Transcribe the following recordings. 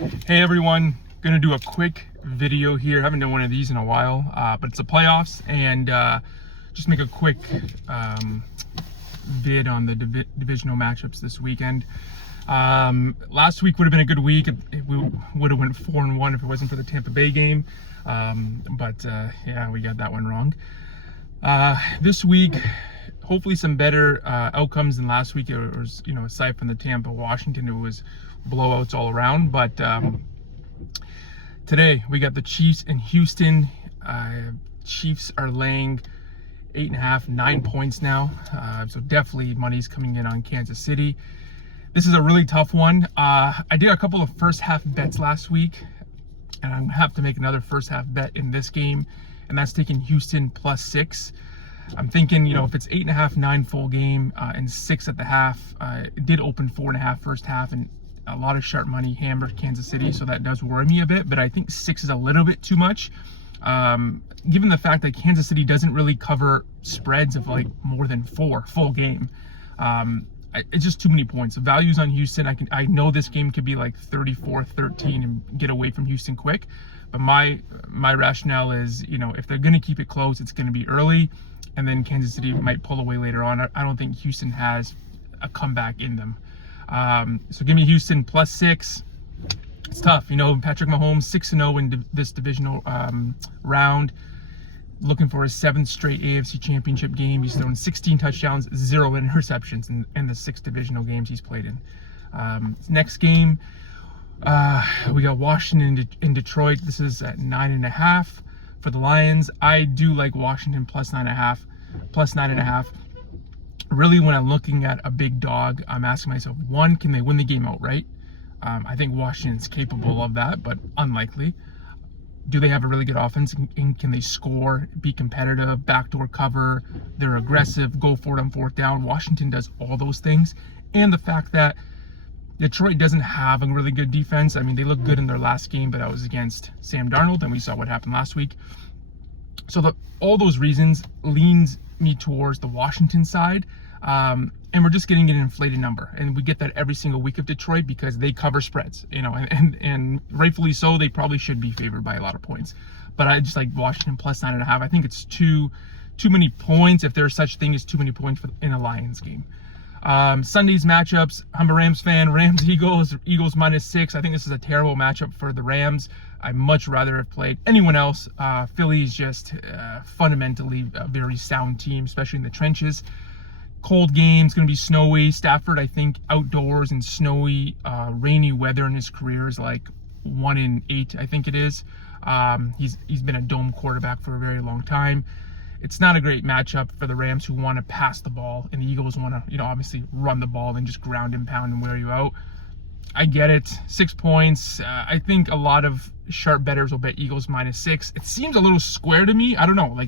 Hey everyone, gonna do a quick video here. Haven't done one of these in a while, but it's the playoffs, and just make a quick vid on the divisional matchups this weekend. Last week would have been a good week. We would have went 4-1 if it wasn't for the Tampa Bay game, but yeah, we got that one wrong. This week, hopefully some better outcomes than last week. It was, aside from the Tampa Washington, it was blowouts all around. But today we got the Chiefs in Houston. Chiefs are laying 8.5, 9 points now. So definitely money's coming in on Kansas City. This is a really tough one. I did a couple of first half bets last week, and I'm gonna have to make another first half bet in this game, and that's taking Houston +6. I'm thinking, if it's 8.5, 9 full game, and 6 at the half. It did open 4.5 first half, and a lot of sharp money hammered Kansas City, so that does worry me a bit, but I think 6 is a little bit too much. Given the fact that Kansas City doesn't really cover spreads of like more than 4 full game. It's just too many points. The values on Houston, I know this game could be like 34-13 and get away from Houston quick, but my rationale is, if they're going to keep it close, it's going to be early, and then Kansas City might pull away later on. I don't think Houston has a comeback in them. So give me Houston +6. It's tough, Patrick Mahomes 6-0 in this divisional round, looking for his 7th straight AFC Championship game. He's thrown 16 touchdowns, 0 interceptions in the 6 divisional games he's played in. Next game, we got Washington in Detroit. This is at 9.5 for the Lions. I do like Washington +9.5. Really, when I'm looking at a big dog, I'm asking myself, one, can they win the game outright? I think Washington's capable of that, but unlikely. Do they have a really good offense, and can they score, be competitive, backdoor cover? They're aggressive, go for it on 4th down. Washington does all those things. And the fact that Detroit doesn't have a really good defense. I mean, they looked good in their last game, but that was against Sam Darnold, and we saw what happened last week. So all those reasons leans me towards the Washington side. And we're just getting an inflated number, and we get that every single week of Detroit because they cover spreads, and rightfully so. They probably should be favored by a lot of points, but I just like Washington +9.5. I think it's too many points, if there's such thing as too many points in a Lions game. Sunday's matchups, I'm a Rams fan. Rams Eagles -6. I think this is a terrible matchup for the Rams. I'd much rather have played anyone else. Philly's just fundamentally a very sound team, especially in the trenches. Cold game, it's going to be snowy. Stafford, I think, outdoors in snowy, rainy weather in his career is like 1 in 8, I think it is. He's been a dome quarterback for a very long time. It's not a great matchup for the Rams, who want to pass the ball, and the Eagles want to, obviously run the ball and just ground and pound and wear you out. I get it. 6 points. I think a lot of sharp bettors will bet Eagles -6. It seems a little square to me. I don't know.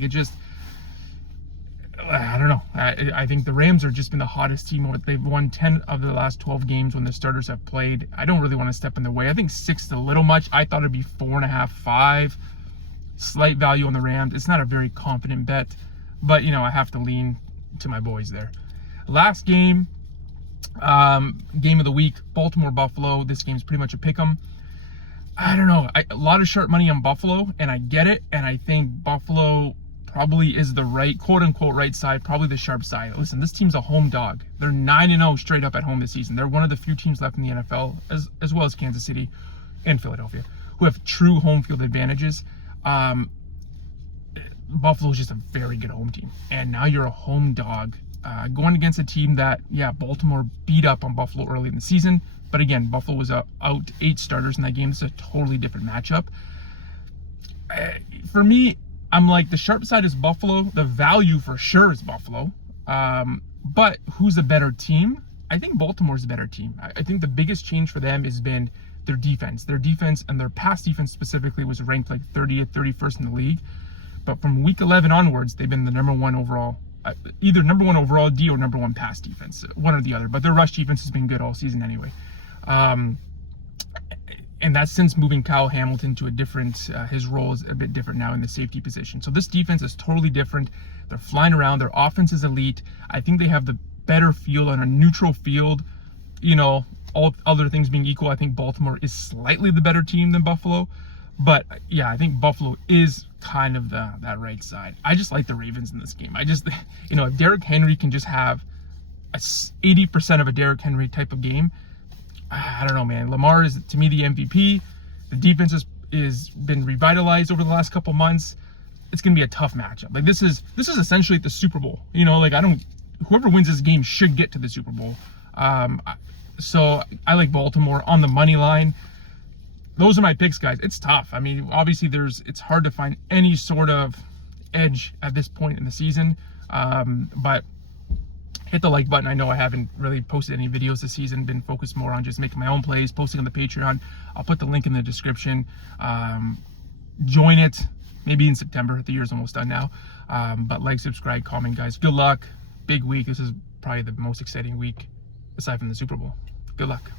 I don't know. I think the Rams have just been the hottest team. They've won 10 of the last 12 games when the starters have played. I don't really want to step in their way. I think 6 is a little much. I thought it'd be 4.5, 5. Slight value on the Rams. It's not a very confident bet, but I have to lean to my boys there. Last game, game of the week, Baltimore-Buffalo. This game's pretty much a pick'em. I don't know. A lot of sharp money on Buffalo, and I get it. And I think Buffalo probably is the right, quote-unquote, right side, probably the sharp side. Listen, this team's a home dog. They're 9-0 straight up at home this season. They're one of the few teams left in the NFL, as well as Kansas City and Philadelphia, who have true home field advantages. Buffalo's just a very good home team. And now you're a home dog going against a team that, Baltimore beat up on Buffalo early in the season. But again, Buffalo was out 8 starters in that game. It's a totally different matchup. For me, I'm like, the sharp side is Buffalo. The value for sure is Buffalo. But who's a better team? I think Baltimore's a better team. I think the biggest change for them has been their defense. Their defense, and their pass defense specifically, was ranked like 30th, 31st in the league. But from week 11 onwards, they've been the number 1 overall, either number 1 overall D or number 1 pass defense, one or the other. But their rush defense has been good all season anyway. And that's since moving Kyle Hamilton to a different, his role is a bit different now in the safety position. So this defense is totally different. They're flying around. Their offense is elite. I think they have the better field on a neutral field. all other things being equal, I think Baltimore is slightly the better team than Buffalo. But yeah, I think Buffalo is kind of that right side. I just like the Ravens in this game. I just, if Derrick Henry can just have a 80% of a Derrick Henry type of game, I don't know, man. Lamar is, to me, the MVP. The defense is been revitalized over the last couple months. It's going to be a tough matchup. Like, this is essentially the Super Bowl. Whoever wins this game should get to the Super Bowl. So I like Baltimore on the money line. Those are my picks, guys. It's tough. I mean, obviously it's hard to find any sort of edge at this point in the season. But hit the like button. I know I haven't really posted any videos this season, been focused more on just making my own plays, posting on the Patreon. I'll put the link in the description. Join it maybe in September. The year's almost done now. But like, subscribe, comment, guys. Good luck. Big week. This is probably the most exciting week aside from the Super Bowl. Good luck.